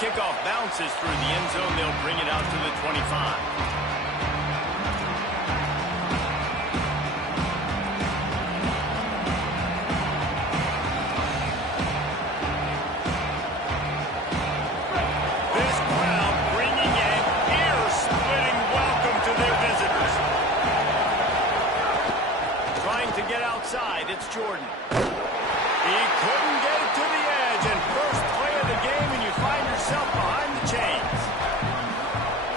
kickoff bounces through the end zone. They'll bring it out to the 25. It's Jordan. He couldn't get it to the edge, and first play of the game, and you find yourself behind the chains.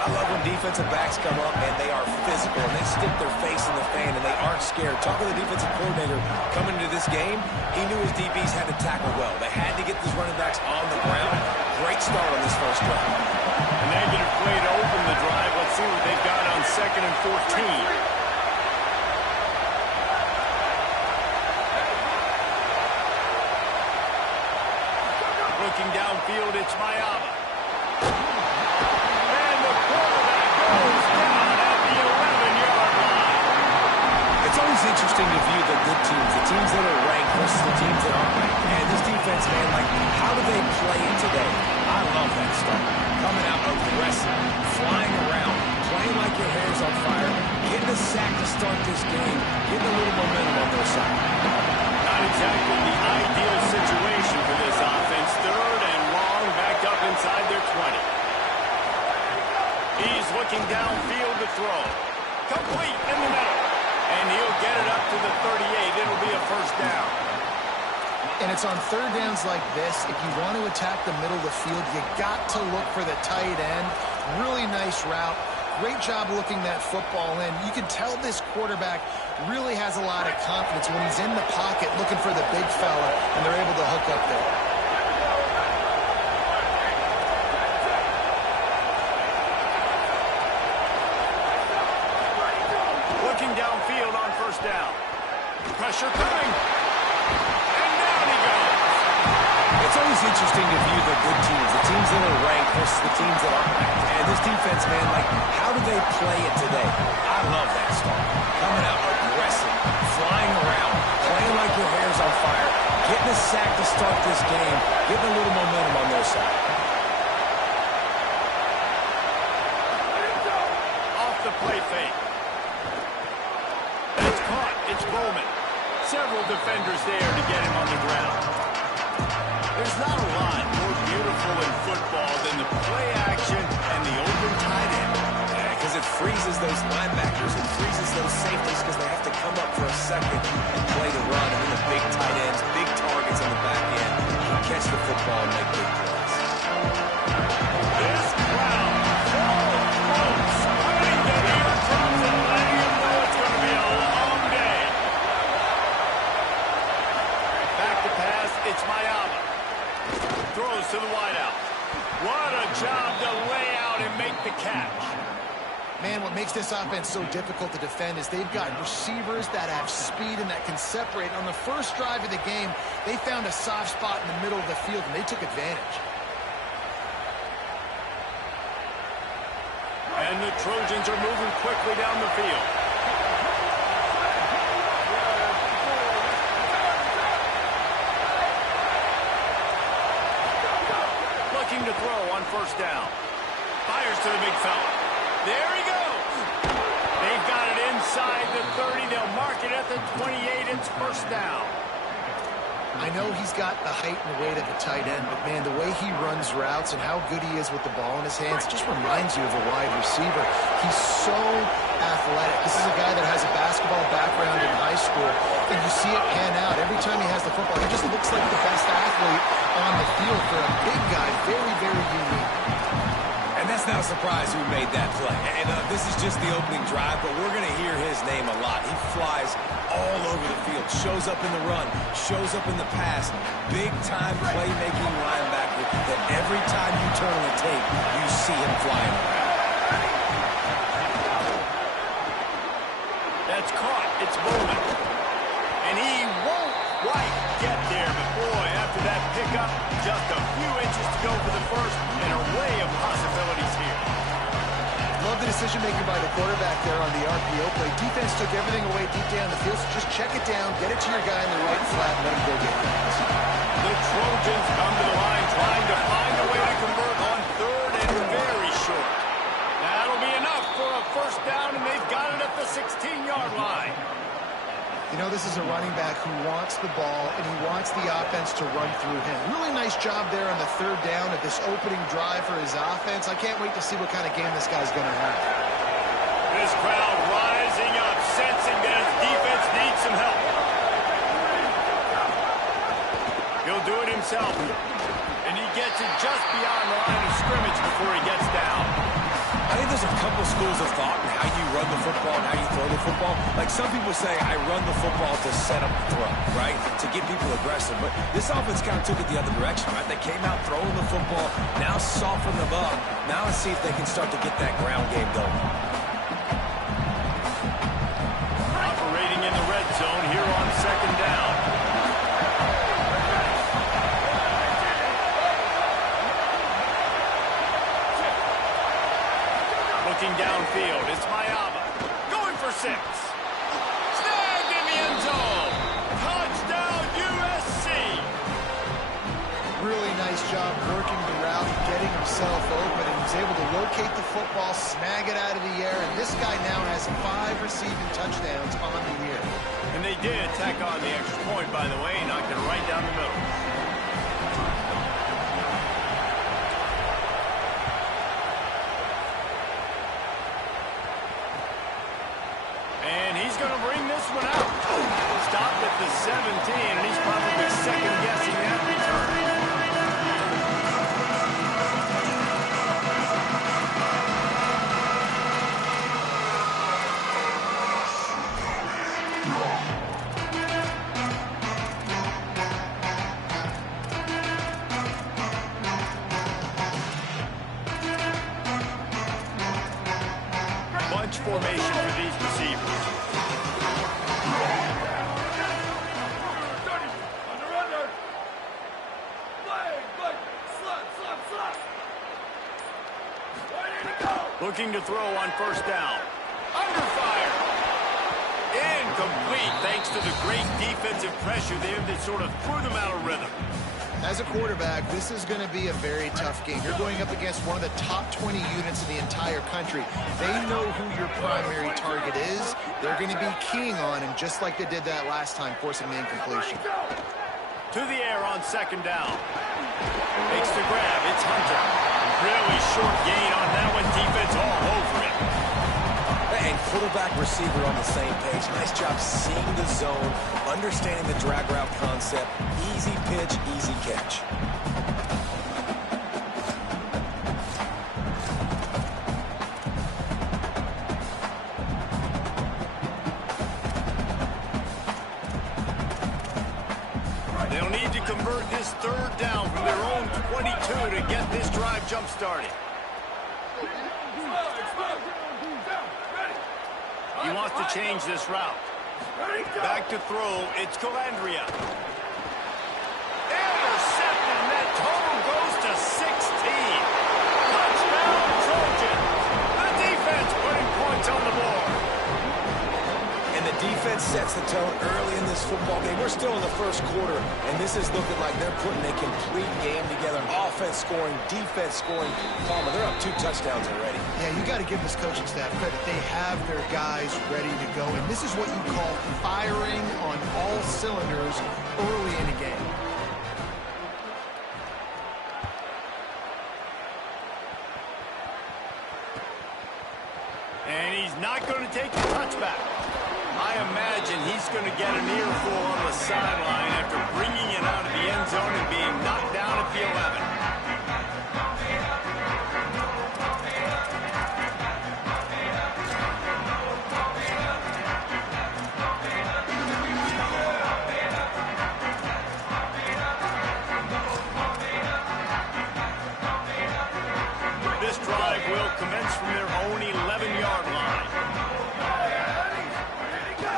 I love when defensive backs come up, and they are physical, and they stick their face in the fan, and they aren't scared. Talk to the defensive coordinator coming into this game. He knew his DBs had to tackle well. They had to get these running backs on the ground. Great start on this first drive. A negative play to open the drive. Let's see what they've got on 2nd and 14. Looking downfield, it's Mayaba. And the quarterback goes down at the 11-yard line. It's always interesting to view the good teams, the teams that are ranked versus the teams that aren't ranked. And this defense, man, like, how do they play it today? I love that stuff. Coming out aggressive, flying around, playing like your hair's on fire, getting a sack to start this game, getting a little momentum on their side. Not exactly the ideal situation for this offense. 3rd and long, backed up inside their 20. He's looking downfield to throw. Complete in the middle. And he'll get it up to the 38. It'll be a first down. And it's on 3rd downs like this. If you want to attack the middle of the field, you got to look for the tight end. Really nice route. Great job looking that football in. You can tell this quarterback really has a lot of confidence when he's in the pocket looking for the big fella, and they're able to hook up there. Looking downfield on 1st down. Pressure coming. And down he goes. It's always interesting to view the good teams, the teams that are ranked versus the teams that aren't ranked. And this defense, man, like, how do they play it today? I love that stuff. Coming out aggressive, flying around, playing like your hair's on fire, getting a sack to start this game, getting a little momentum on their side. Off the play fake. That's caught. It's Bowman. Several defenders there to get him on the ground. There's not a lot more beautiful in football than the play action and the open tight end. Yeah, because it freezes those linebackers, it freezes those safeties because they have to come up for a second and play the run. And then the big tight ends, big targets on the back end, can catch the football and make big plays. This crowd so close, putting the eardrums and letting them know it's going to be a long day. Back to pass, it's Mayaba. Throws to the wideout. What a job to lay out and make the catch. Man, what makes this offense so difficult to defend is they've got receivers that have speed and that can separate. On the first drive of the game, they found a soft spot in the middle of the field, and they took advantage. And the Trojans are moving quickly down the field. Looking to throw on 1st down. Fires to the big fella. There he goes. They've got it inside the 30. They'll mark it at the 28. It's 1st down. I know he's got the height and weight of a tight end, but, man, the way he runs routes and how good he is with the ball in his hands just reminds you of a wide receiver. He's so athletic. This is a guy that has a basketball background in high school, and you see it pan out. Every time he has the football, he just looks like the best athlete on the field for a big guy. Very, very unique. And that's not a surprise who made that play. And this is just the opening drive, but we're going to hear his name a lot. He flies all over the field, shows up in the run, shows up in the pass. Big-time playmaking linebacker that every time you turn on the tape, you see him flying around. That's caught. It's Bowman. And he won't quite get there, but boy, after that pickup, just a few inches to go for the first, and an array of possibilities here. Love the decision-making by the quarterback there on the RPO play. Defense took everything away deep down the field, so just check it down, get it to your guy in the right flat, and let him go get it. The Trojans come to the line trying to find a way to convert on 16-yard line. You know, this is a running back who wants the ball, and he wants the offense to run through him. Really nice job there on the third down at this opening drive for his offense. I can't wait to see what kind of game this guy's going to have. This crowd rising up, sensing that his defense needs some help. He'll do it himself, and he gets it just beyond the line of scrimmage before he gets down. I think there's a couple schools of thought in how you run the football and how you throw the football. Like some people say, I run the football to set up the throw, right? To get people aggressive. But this offense kind of took it the other direction, right? They came out throwing the football, now soften them up. Now let's see if they can start to get that ground game going. Operating in the red zone here on second down. Looking downfield, it's Mayaba. Going for 6. Snagged in the end zone. Touchdown, USC. Really nice job working the route and getting himself open, and he's able to locate the football, snag it out of the air, and this guy now has 5 receiving touchdowns on the year. And they did tack on the extra point, by the way, knocked it right down the middle. And he's going to bring this one out. Stopped at the 17, and he's probably second-guessing that return. Bunch formation for these receivers. Looking to throw on first down. Under fire. Incomplete thanks to the great defensive pressure there that sort of threw them out of rhythm. As a quarterback, this is going to be a very tough game. You're going up against one of the top 20 units in the entire country. They know who your primary target is. They're going to be keying on him just like they did that last time, forcing the incompletion. To the air on second down. Makes the grab. It's Hunter. Really short gain on that one. Defense all over it. And quarterback, receiver on the same page. Nice job seeing the zone, understanding the drag route concept. Easy pitch, easy catch. They'll need to convert this third down from their own 22 to get this drive jump-started. He wants to change this route. Back to throw. It's Calandria. Intercepted, and that total goes to 16. Touchdown, Trojan. The defense putting points on the board. And the defense sets the tone early in this football game. We're still in the first quarter, and this is looking like they're putting a complete game together. Offense scoring, defense scoring. Palmer, they're up 2 touchdowns already. Yeah, you got to give this coaching staff credit. They have their guys ready to go, and this is what you call firing on all cylinders early in a game. And he's not going to take the touchback. I imagine he's going to get an earful on the sideline after bringing it out of the end zone and being knocked down at the 11. This drive will commence from their own 11-yard line.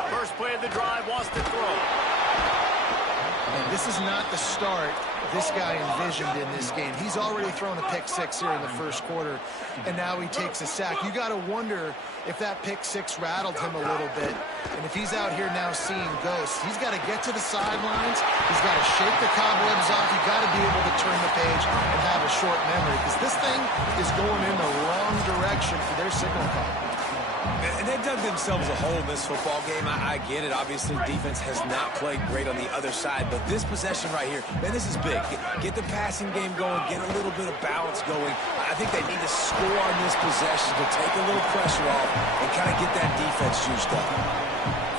First play of the drive wants to throw. And this is not the start this guy envisioned in this game. He's already thrown a pick-6 here in the first quarter, and now he takes a sack. You got to wonder if that pick-6 rattled him a little bit. And if he's out here now seeing ghosts, he's got to get to the sidelines. He's got to shake the cobwebs off. He's got to be able to turn the page and have a short memory, because this thing is going in the wrong direction for their signal call. And they've dug themselves a hole in this football game. I get it. Obviously, defense has not played great on the other side. But this possession right here, man, this is big. Get the passing game going. Get a little bit of balance going. I think they need to score on this possession to take a little pressure off and kind of get that defense juiced up.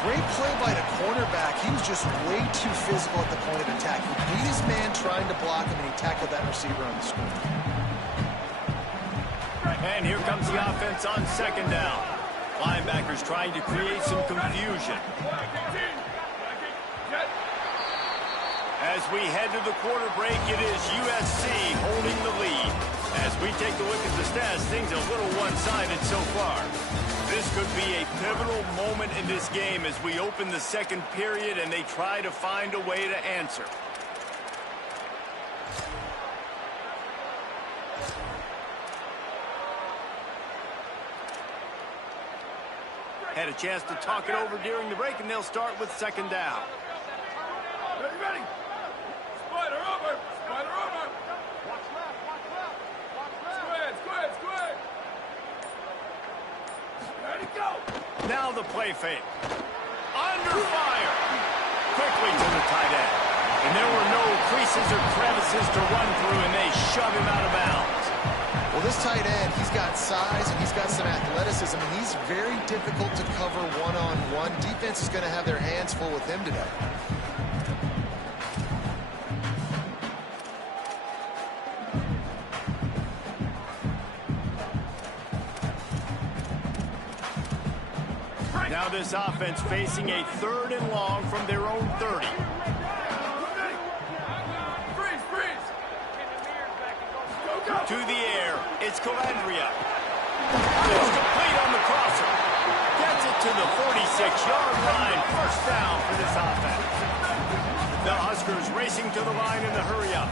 Great play by the cornerback. He was just way too physical at the point of attack. He beat his man trying to block him, and he tackled that receiver on the screen. And here comes the offense on second down. Linebackers trying to create some confusion. As we head to the quarter break, it is USC holding the lead. As we take a look at the stats, things a little one-sided so far. This could be a pivotal moment in this game as we open the second period and they try to find a way to answer. Had a chance to talk it over during the break, and they'll start with second down. Ready, ready. Spider over. Spider over. Watch left, watch left. Watch left. Squid, squid, squid. Ready, go. Now the play fake. Under fire. Quickly to the tight end. And there were no creases or crevices to run through, and they shove him out of bounds. Well, this tight end, he's got size and he's got some athleticism, and he's very difficult to cover one-on-one. Defense is going to have their hands full with him today. Now this offense facing a 3rd and long from their own 30. To the air, it's Calandria. It's complete on the crosser. Gets it to the 46-yard line. First down for this offense. The Huskers racing to the line in the hurry-up.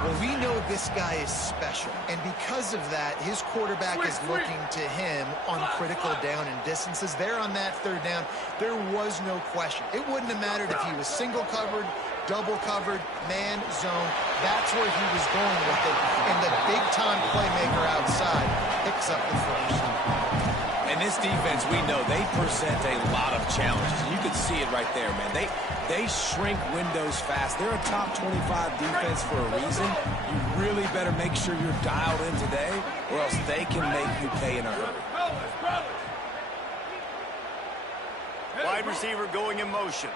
Well, we know this guy is special, and because of that, his quarterback is looking to him on critical down and distances. There on that 3rd down, there was no question. It wouldn't have mattered if he was single covered, double covered, man, zone. That's where he was going with it. And the big-time playmaker outside picks up the first. And this defense, we know, they present a lot of challenges. You can see it right there, man. They shrink windows fast. They're a top 25 defense for a reason. You really better make sure you're dialed in today, or else they can make you pay in a hurry. Wide receiver going in motion.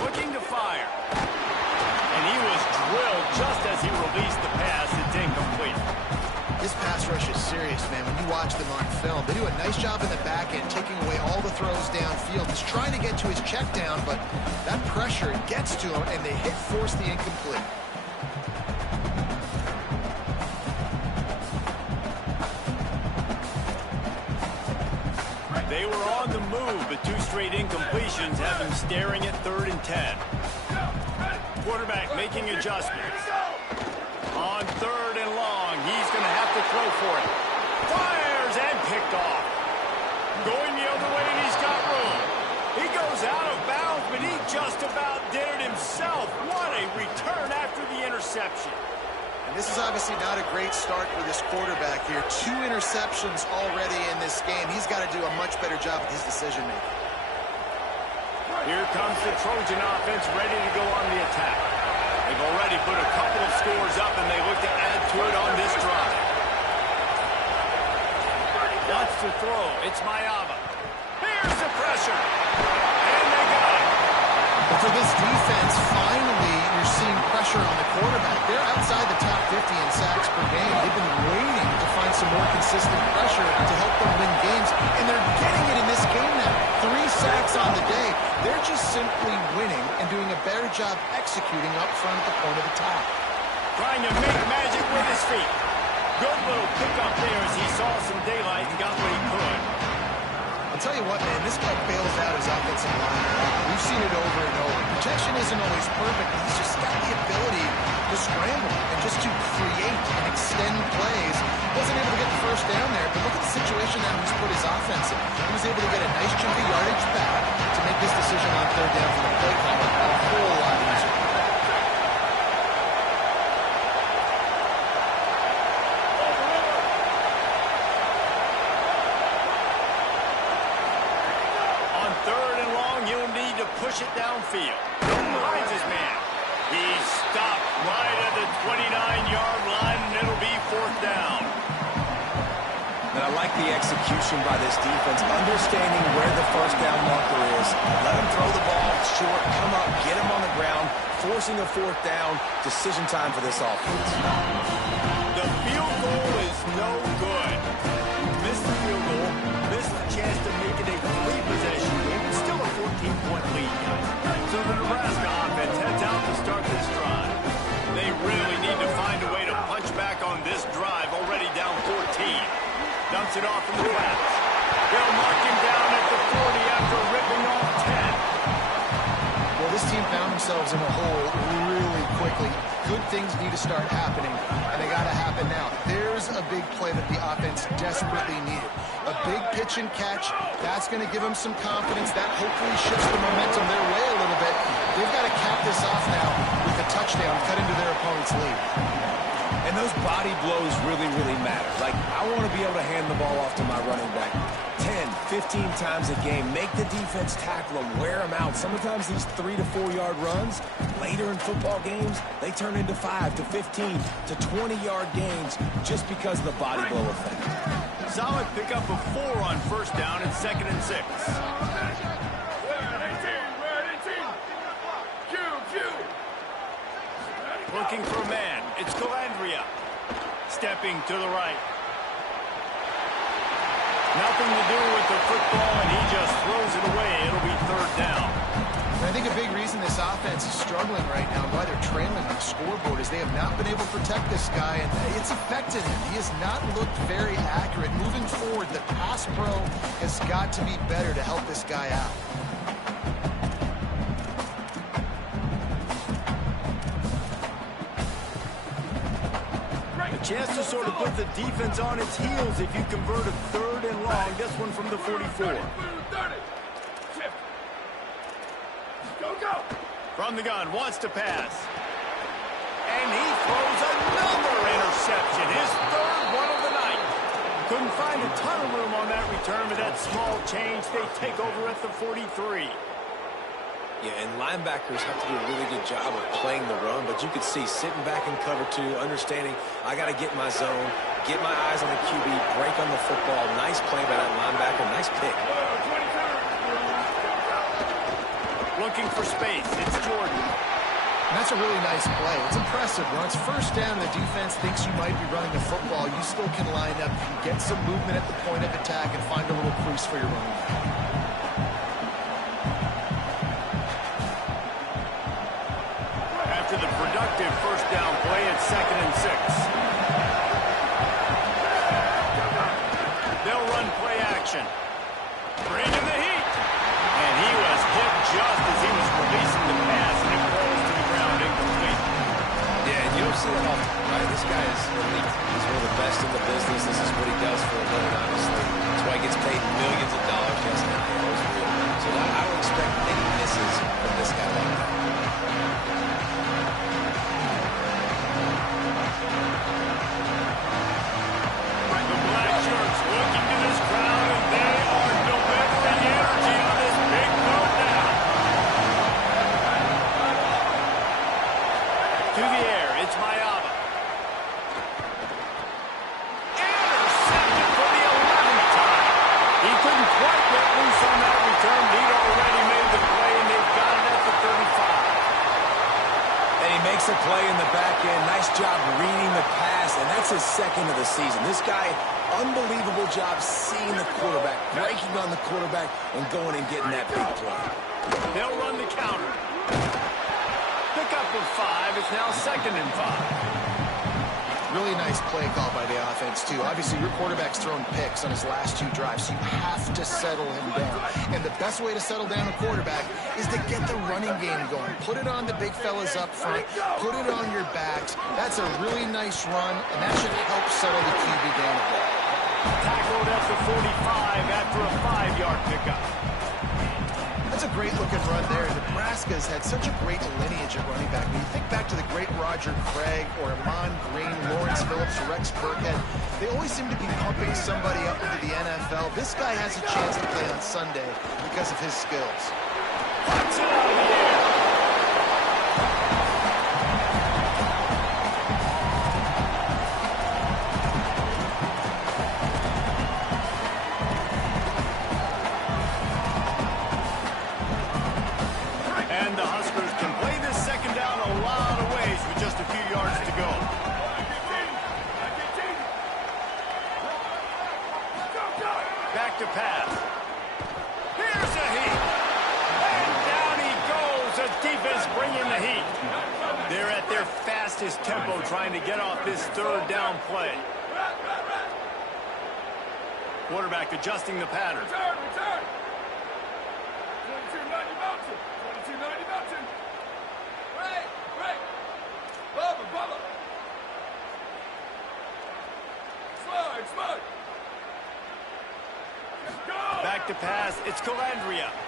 Looking to fire. And he was drilled just as he released the pass. It's incomplete. This pass rush is serious, man. When you watch them on film, they do a nice job in the back end, taking away all the throws downfield. He's trying to get to his check down, but that pressure gets to him, and they force the incomplete. They were on the move, but 2 straight incompletions have him staring at 3rd and 10. Quarterback making adjustments. On 3rd and long, he's going to have to throw for it. Fires and picked off. Going the other way, and he's got room. He goes out of bounds, but he just about did it himself. What a return after the interception. And this is obviously not a great start for this quarterback here. 2 interceptions already in this game. He's got to do a much better job with his decision-making. Here comes the Trojan offense ready to go on the attack. They've already put a couple of scores up, and they look to add to it on this drive. Wants to throw. It's Mayava. Here's the pressure. And they got it. For this defense, finally, you're seeing pressure on the quarterback. They're outside the top 50 in sacks per game. They've been waiting to find some more consistent pressure to help them win games, and they're getting it in this game now. 3 sacks on the day. They're just simply winning and doing a better job executing up front at the point of attack. Trying to make magic with his feet. Good little pickup there as he saw some daylight and got what he could. I'll tell you what, man, this guy bails out his offensive line. We've seen it over and over. Protection isn't always perfect, but he's just got the ability to scramble and just to create and extend plays. Wasn't able to get the first down there, but look at the situation that he's put his offense in. He was able to get a nice chunk of yardage back to make this decision on 3rd down for the play caller a whole lot easier. push it downfield. Finds his man. He's stopped right at the 29-yard line, and it'll be 4th down. And I like the execution by this defense, understanding where the first down marker is. Let him throw the ball short, come up, get him on the ground, forcing a 4th down. Decision time for this offense. The field goal is no good. Missed the field goal, missed the chance to make it a 3-possession game. It's still a 14-point lead, guys. So the Nebraska offense heads out to start this drive. They really need to find a way to punch back on this drive, already down 14. Dumps it off in the flats. They'll mark him down at the 40 after ripping off 10. Well, this team found themselves in a hole really quickly. Good things need to start happening, and they got to happen now. There's a big play that the offense desperately needed. A big pitch and catch. That's going to give them some confidence. That hopefully shifts the momentum their way a little bit. They've got to cap this off now with a touchdown cut into their opponent's lead. And those body blows really, really matter. Like, I want to be able to hand the ball off to my running back 10, 15 times a game. Make the defense tackle them, wear them out. Sometimes these 3 to 4 yard runs, later in football games, they turn into 5 to 15 to 20-yard gains just because of the body blow effect. Solid pickup of 4 on 1st down and 2nd and 6. Looking for a man. It's Calandria. Stepping to the right. Nothing to do with the football, and he just throws it away. It'll be 3rd down. And I think a big reason this offense is struggling right now and why they're trailing on the scoreboard is they have not been able to protect this guy, and it's affected him. He has not looked very accurate. Moving forward, the pass pro has got to be better to help this guy out. Chance to sort of put the defense on its heels if you convert a 3rd and long. This one from the 44. From the gun, wants to pass. And he throws another interception. His 3rd one of the night. Couldn't find a ton of room on that return, but that small change, they take over at the 43. Yeah, and linebackers have to do a really good job of playing the run, but you could see sitting back in cover 2, understanding I got to get my zone, get my eyes on the QB, break on the football. Nice play by that linebacker. Nice pick. Looking for space. It's Jordan. And that's a really nice play. It's impressive. When it's 1st down, the defense thinks you might be running the football. You still can line up, you can get some movement at the point of attack, and find a little crease for your running back. To the productive 1st down play at 2nd and 6. They'll run play action. Bring in the heat. And he was hit just as he was releasing the pass, and it rolls to the ground incomplete. Yeah, and you don't see that often, right? This guy is elite. He's one of the best in the business. This is what he does for a living, honestly. That's why he gets paid millions of dollars. Yes, so I would expect many misses from this guy like that. Looking to this crowd, and they are delivering energy on this big third down. To the air, it's Mayaba. Intercepted for the 11th time. He couldn't quite get loose on that return. He'd already made the play, and they've got it at the 35. And he makes a play in the back end. Nice job reading the pass, and that's his 2nd of the season. This guy, unbelievable job seeing the quarterback, breaking on the quarterback, and going and getting that big play. They'll run the counter. Pick up of 5. It's now 2nd and 5. Really nice play call by the offense, too. Obviously, your quarterback's thrown picks on his last 2 drives, so you have to settle him down. And the best way to settle down a quarterback is to get the running game going. Put it on the big fellas up front. Put it on your backs. That's a really nice run, and that should help settle the QB down a bit. Tackled at the 45 after a 5-yard pickup. That's a great-looking run there. Nebraska's had such a great lineage at running back. When you think back to the great Roger Craig or Amon Green, Lawrence Phillips, Rex Burkhead, they always seem to be pumping somebody up into the NFL. This guy has a chance to play on Sunday because of his skills. Puts it out of the air. And the Huskers can play this second down a lot of ways with just a few yards to go. Back to pass. Here's a heat. And down he goes. The defense bringing the heat. They're at their fastest tempo trying to get off this third down play. Quarterback adjusting the pattern. Return, return. 22-90 Mountain. 22-90 Mountain. Right, right. Bubba, Bubba. Slide, slide. Back to pass. It's Calandria. Out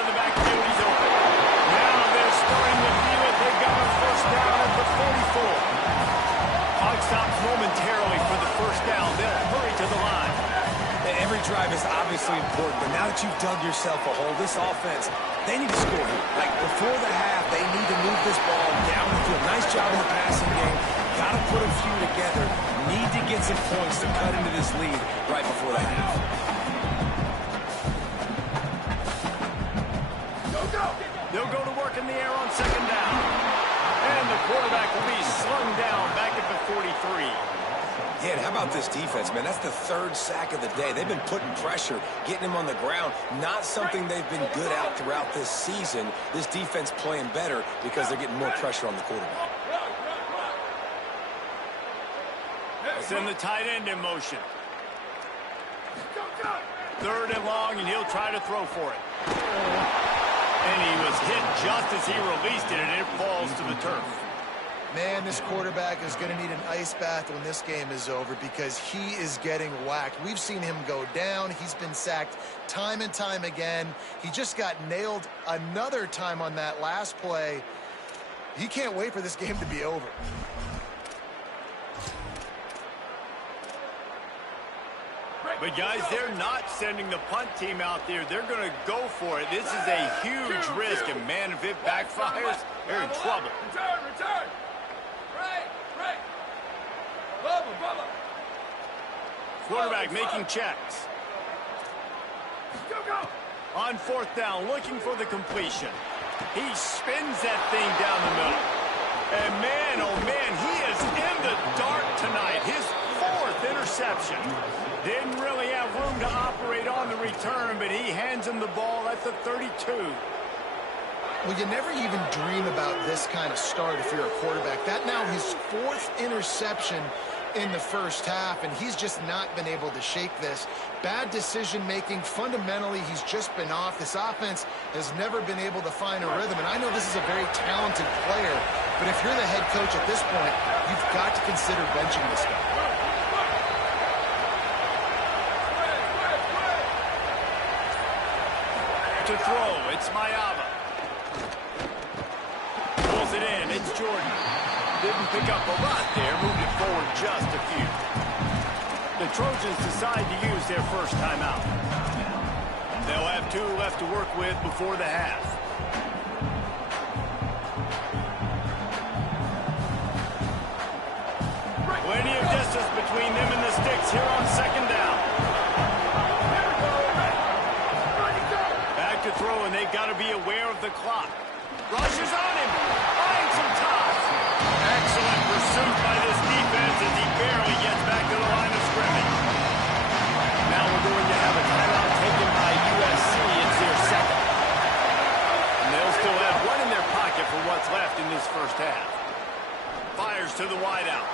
of the backfield, he's open. Now they're starting to feel it. They've got a first down at the 44. Clock stops momentarily for the first down. They'll hurry to the line. Every drive is obviously important, but now that you've dug yourself a hole, this offense, they need to score here. Like, before the half, they need to move this ball down the field. Nice job in the passing game. Got to put a few together. Need to get some points to cut into this lead right before the half. They'll go to work in the air on second down. And the quarterback will be slung down back at the 43. Yeah, and how about this defense, man? That's the third sack of the day. They've been putting pressure, getting him on the ground. Not something they've been good at throughout this season. This defense playing better because they're getting more pressure on the quarterback. Send the tight end in motion. Third and long, and he'll try to throw for it. And he was hit just as he released it, and it falls to the turf. Man, this quarterback is going to need an ice bath when this game is over because he is getting whacked. We've seen him go down. He's been sacked time and time again. He just got nailed another time on that last play. He can't wait for this game to be over. But, guys, they're not sending the punt team out there. They're going to go for it. This is a huge risk, and, man, if it backfires, they're in trouble. Return, return. Right, right. Bubba, Bubba. Quarterback making checks. Go, go. On fourth down, looking for the completion. He spins that thing down the middle. And, man, oh, man, he is in the dark tonight. His fourth interception. Didn't really have room to operate on the return, but he hands him the ball at the 32. Well, you never even dream about this kind of start if you're a quarterback. That now his fourth interception in the first half, and he's just not been able to shake this. Bad decision-making. Fundamentally, he's just been off. This offense has never been able to find a rhythm, and I know this is a very talented player, but if you're the head coach at this point, you've got to consider benching this guy. To throw, it's Mayava. Pulls it in, it's Jordan. Didn't pick up a lot there, moved it forward just a few. The Trojans decide to use their first timeout. They'll have 2 left to work with before the half. Plenty of distance between them and the sticks here on second down. To throw, and they've got to be aware of the clock. Rushes on him. Finds some time. Excellent pursuit by this defense as he barely gets back to the line of scrimmage. Now we're going to have a timeout taken by USC. It's their second. And they'll still have one in their pocket for what's left in this first half. Fires to the wideout.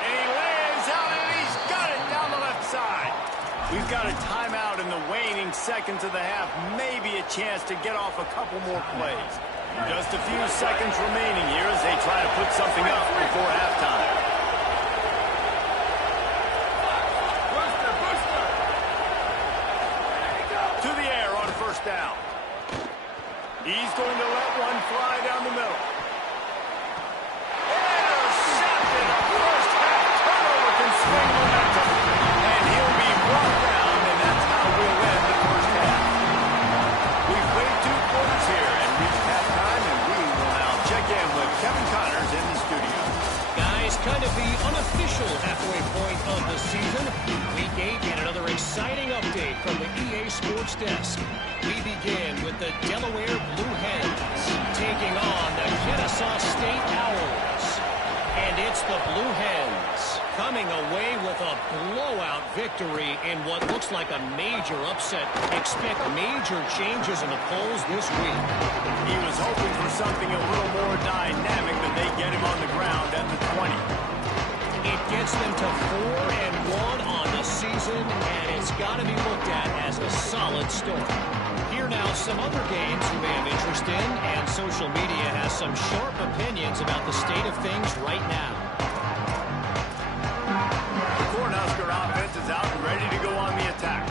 And he lands out, and he's got it down the left side. We've got a timeout in the waning seconds of the half. Maybe a chance to get off a couple more plays. Just a few seconds remaining here as they try to put something up before halftime. To the air on first down. He's going to let one fly down the middle. Intercepted. A first half turnover can swing momentum. And he'll be brought down, and that's how we'll end the first half. the unofficial halfway point of the season. Week 8 and another exciting update from the EA Sports Desk. We begin with the Delaware Blue Hens taking on the Kennesaw State Owls. And it's the Blue Hens coming away with a blowout victory in what looks like a major upset. Expect major changes in the polls this week. He was hoping for something a little more dynamic, but they get him on the ground at the 20. It gets them to 4-1 on the season, and it's got to be looked at as a solid start. Here now some other games you may have interest in, and social media has some sharp opinions about the state of things right now. The Cornhusker offense is out and ready to go on the attack.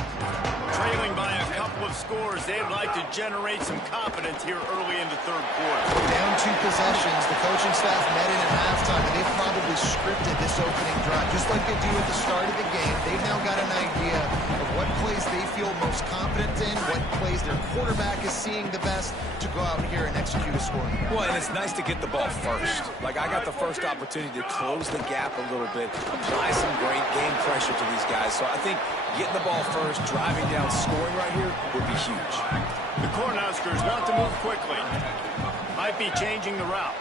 Trailing by a couple of scores, they'd like to generate some confidence here early in the third quarter. Down 2 possessions, the coaching staff met in at halftime, and they've probably scripted this opening drive. Just like they do at the start of the game, they've now got an idea of what plays they feel most confident in, what plays their quarterback is seeing the best to go out here and execute a score. Well, and it's nice to get the ball first. Like, I got the first opportunity to close the gap a little bit, apply some great game pressure to these guys. So I think getting the ball first, driving down, scoring right here would be huge. The Cornhuskers want to move quickly. Might be changing the route.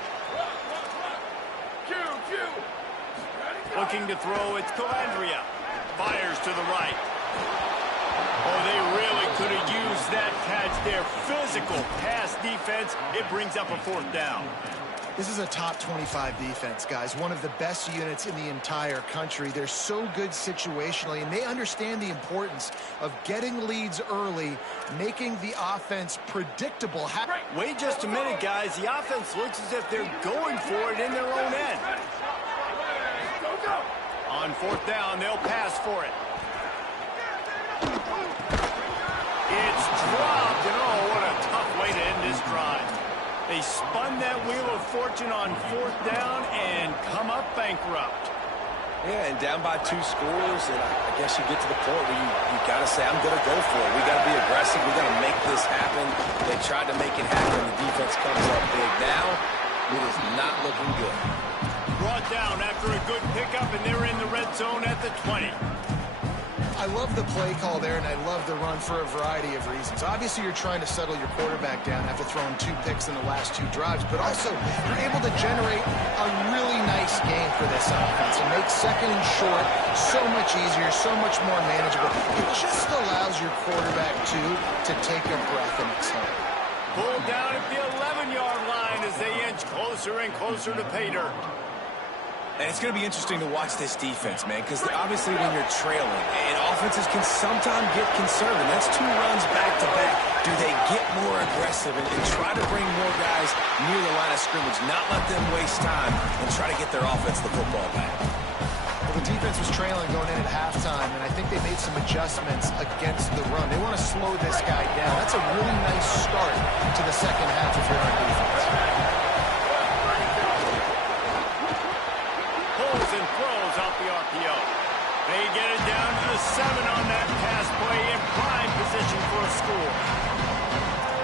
Looking to throw, it's Calandria. Fires to the right. Oh, they really could have used that catch there. Physical pass defense. It brings up a 4th down. This is a top 25 defense, guys. One of the best units in the entire country. They're so good situationally, and they understand the importance of getting leads early, making the offense predictable. Wait just a minute, guys. The offense looks as if they're going for it in their own end. On 4th down, they'll pass for it. It's dropped, and oh, what a tough way to end this drive. They spun that wheel of fortune on 4th down and come up bankrupt. Yeah, and down by 2 scores, and I guess you get to the point where you got to say, I'm going to go for it. We got to be aggressive. We got to make this happen. They tried to make it happen. The defense comes up big. Now, it is not looking good. Brought down after a good pickup, and they're in the red zone at the 20. I love the play call there, and I love the run for a variety of reasons. Obviously, you're trying to settle your quarterback down after throwing 2 picks in the last 2 drives, but also you're able to generate a really nice game for this offense and make 2nd and short so much easier, so much more manageable. It just allows your quarterback, too, to take a breath and exhale. Pulled down at the 11-yard line as they inch closer and closer to pay dirt. And it's going to be interesting to watch this defense, man, because obviously when you're trailing, and offenses can sometimes get conservative. That's 2 runs back-to-back. Do they get more aggressive and try to bring more guys near the line of scrimmage, not let them waste time, and try to get their offense the football back? Well, the defense was trailing going in at halftime, and I think they made some adjustments against the run. They want to slow this guy down. That's a really nice start to the second half if you're on defense. And throws off the RPO. They get it down to the 7 on that pass play in prime position for a score.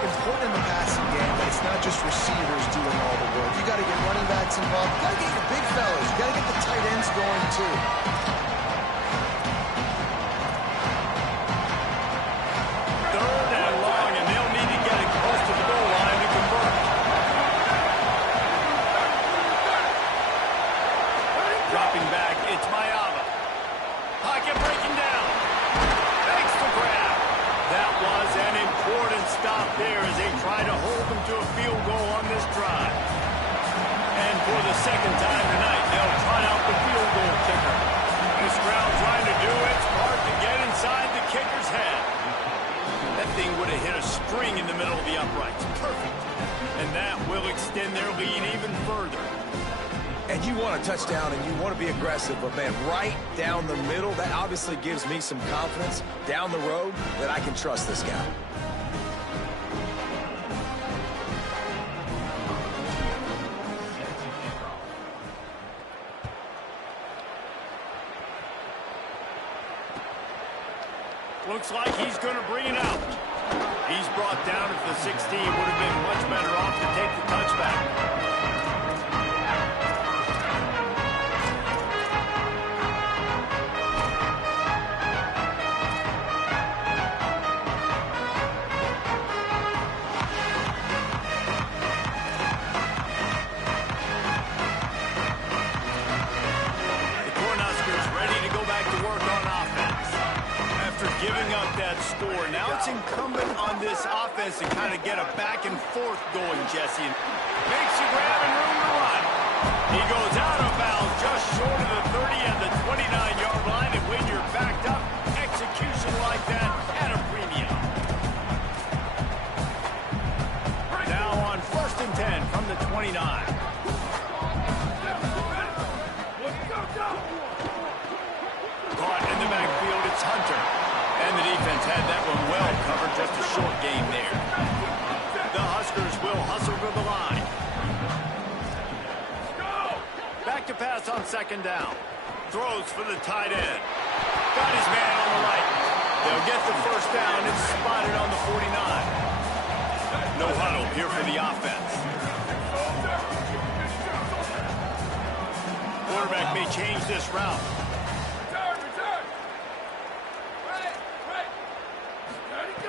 Important in the passing game, but it's not just receivers doing all the work. You got to get running backs involved. You got to get your big fellas. You got to get the tight ends going too. Third and long, and they'll need to get it close to the goal line to convert. Dropping back, it's Mayava. Pocket breaking down. Makes the grab. That was an important stop there as they try to hold them to a field goal on this drive. And for the 2nd time tonight, they'll trot out the field goal kicker. This crowd trying to do its part to get inside the kicker's head. That thing would have hit a string in the middle of the uprights. Perfect. And that will extend their lead even further. And you want a touchdown and you want to be aggressive, but man, right down the middle, that obviously gives me some confidence down the road that I can trust this guy. Looks like he's going to bring it out. He's brought down at the 16. Would have been much better off to take the touchback. giving up that score. Now it's incumbent on this offense to kind of get a back and forth going, Jesse. Makes a grab and room to run. He goes out of bounds just short of the 30 and the 29-yard line. And when you're backed up, execution like that at a premium. Now on 1st and 10 from the 29. Caught in the backfield, it's Hunter. And the defense had that one well covered, just a short gain there. The Huskers will hustle to the line. Back to pass on 2nd down. Throws for the tight end. Got his man on the right. They'll get the 1st down. It's spotted on the 49. No huddle here for the offense. Quarterback may change this route.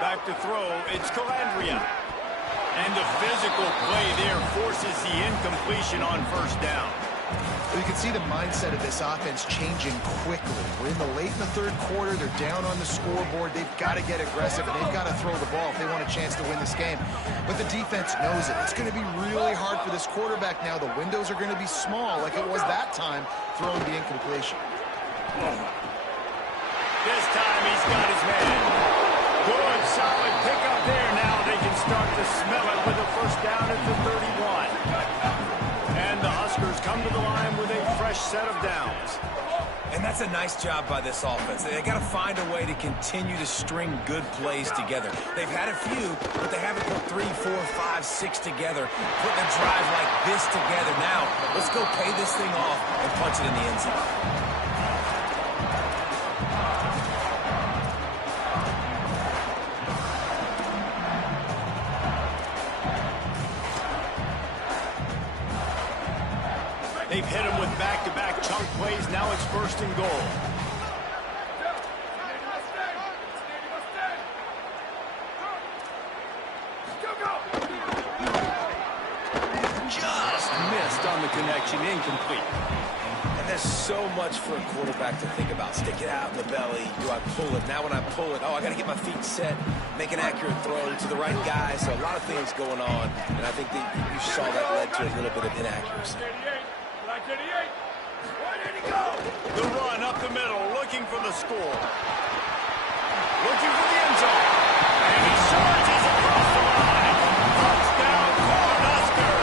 Back to throw, it's Calandria. And the physical play there forces the incompletion on 1st down. You can see the mindset of this offense changing quickly. We're in the late in the 3rd quarter. They're down on the scoreboard. They've got to get aggressive, and they've got to throw the ball if they want a chance to win this game. But the defense knows it. It's going to be really hard for this quarterback now. The windows are going to be small like it was that time throwing the incompletion. This time he's got his man. Good, solid pickup there. Now they can start to smell it with a 1st down at the 31. And the Huskers come to the line with a fresh set of downs. And that's a nice job by this offense. They got to find a way to continue to string good plays together. They've had a few, but they haven't put 3, 4, 5, 6 together, putting a drive like this together. Now, let's go pay this thing off and punch it in the end zone. They've hit him with back-to-back chunk plays. Now it's 1st and goal. Just missed on the connection. Incomplete. And there's so much for a quarterback to think about. Stick it out in the belly. Do I pull it? Now when I pull it, oh, I got to get my feet set, make an accurate throw to the right guy. So a lot of things going on. And I think that you saw that led to a little bit of inaccuracy. The run up the middle, looking for the score. Looking for the end zone. And he charges across the line. Touchdown, Cornhusker.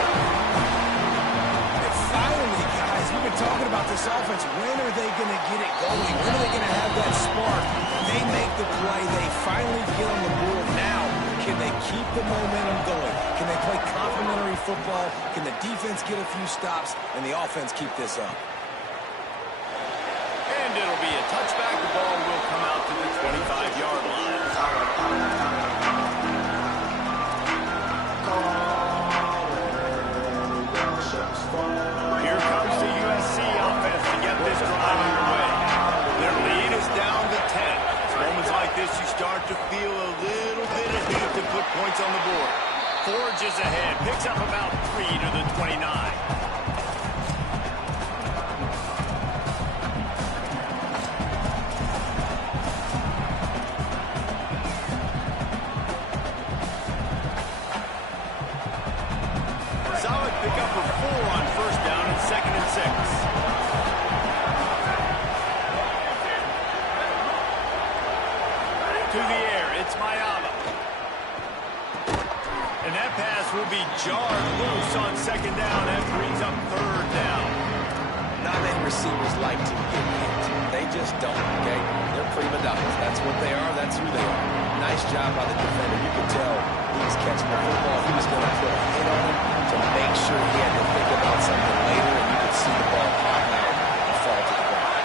And finally, guys, we've been talking about this offense. When are they going to get it going? When are they going to have that spark? They make the play. They finally get on the board. Now, can they keep the momentum going? Can they play complementary football? Can the defense get a few stops and the offense keep this up? And it'll be a touchback. The ball will come out to the 25-yard line. Here comes the USC offense to get this drive underway. Their lead is down to 10. It's moments like this you start to feel a little bit of need to put points on the board. Forges ahead, picks up about 3 to the 29. Solid pickup of 4 on 1st down and 2nd and 6. To the air, it's Mayama. And that pass will be jarred loose on 2nd down. That brings up 3rd down. Not many receivers like to get hit. They just don't, okay? They're prima donnas. That's what they are. That's who they are. Nice job by the defender. You could tell he was catching the football. He was going to put a hit on him to make sure he had to think about something later, and you could see the ball pop out and fall to the ground.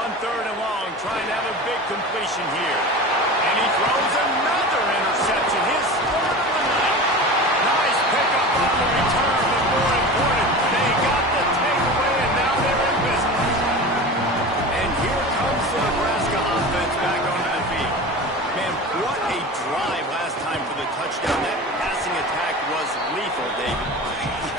On 3rd and long, trying to have a big completion here. And he throws another interception. His 3rd of the night. Nice pickup on the return, but more important, they got the takeaway, and now they're in business. And here comes the Nebraska offense back onto the field. Man, what a drive last time for the touchdown. That passing attack was lethal, David.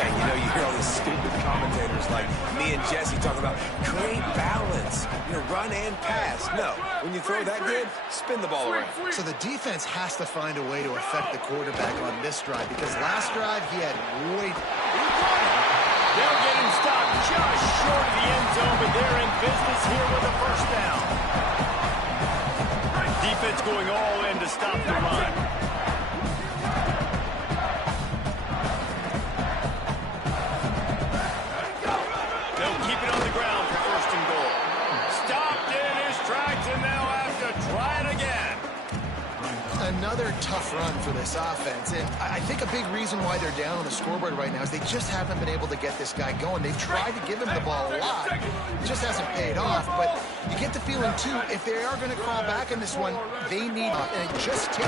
Yeah, know, you hear all these stupid commentators like me and Jesse talking about create balance, run and pass. No, when you throw that good, spin the ball around. So the defense has to find a way to affect the quarterback on this drive because last drive he had way... They'll get him stopped just short of the end zone, but they're in business here with a first down. Defense going all in to stop the run. They'll keep it on the ground for first and goal. Stopped in his tracks, and they'll have to try it again. Another tough run for this offense, and I think a big reason why they're down on the scoreboard right now is they just haven't been able to get this guy going. They've tried to give him the ball a lot. It just hasn't paid off, but you get the feeling, too, if they are going to crawl back in this one, they need, and it just takes